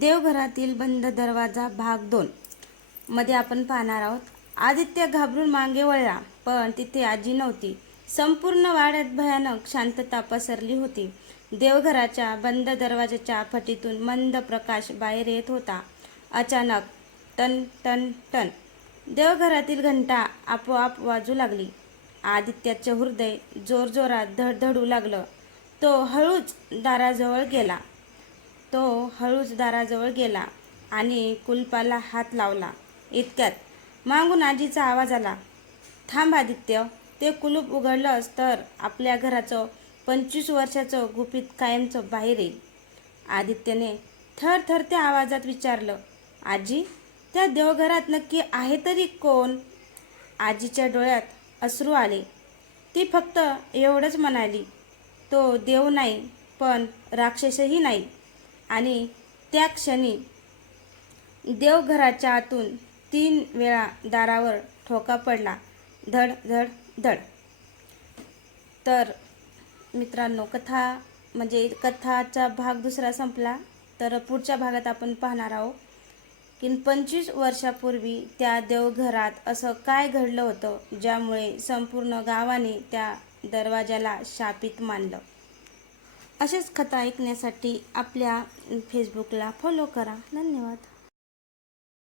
देवघरातील बंद दरवाजा भाग 2 मध्ये आपण पाहणार आहोत. आदित्य घाबरून मागे वळला, पण तिथे आजी नव्हती. संपूर्ण वाड्यात भयानक शांतता पसरली होती. देवघराच्या बंद दरवाजाच्या फटीतून मंद प्रकाश बाहेर येत होता. अचानक टन टन टन देवघरातील घंटा आपोआप वाजू लागली. आदित्याचे हृदय जोरजोरात धडधडू लागलं. तो हळूच दाराजवळ गेला आणि कुलपाला हात लावला. इतक्यात मागून आजीचा आवाज आला, "थांब आदित्य, ते कुलूप उघडलंस तर आपल्या घराचं 25 वर्षाचं गुपित कायमचं बाहेर येईल." आदित्यने थरथरत्या आवाजात विचारलं, "आजी, त्या देवघरात नक्की आहे तरी कोण?" आजीच्या डोळ्यात अश्रू आले. ती फक्त एवढंच म्हणाली, "तो देव नाही, पण राक्षसही नाही." आणि त्या क्षणी देवघराच्या आतून 3 वेळा दारावर ठोका पडला. धड धड धड. तर मित्रांनो, कथाचा भाग 2 संपला. तर पुढच्या भागात आपण पाहणार आहोत की 25 वर्षापूर्वी त्या देवघरात असं काय घडलं होतं, ज्यामुळे संपूर्ण गावाने त्या दरवाजाला शापित मानलं. अशाच कथा ऐकण्यासाठी आपल्या फेसबुकला फॉलो करा. धन्यवाद.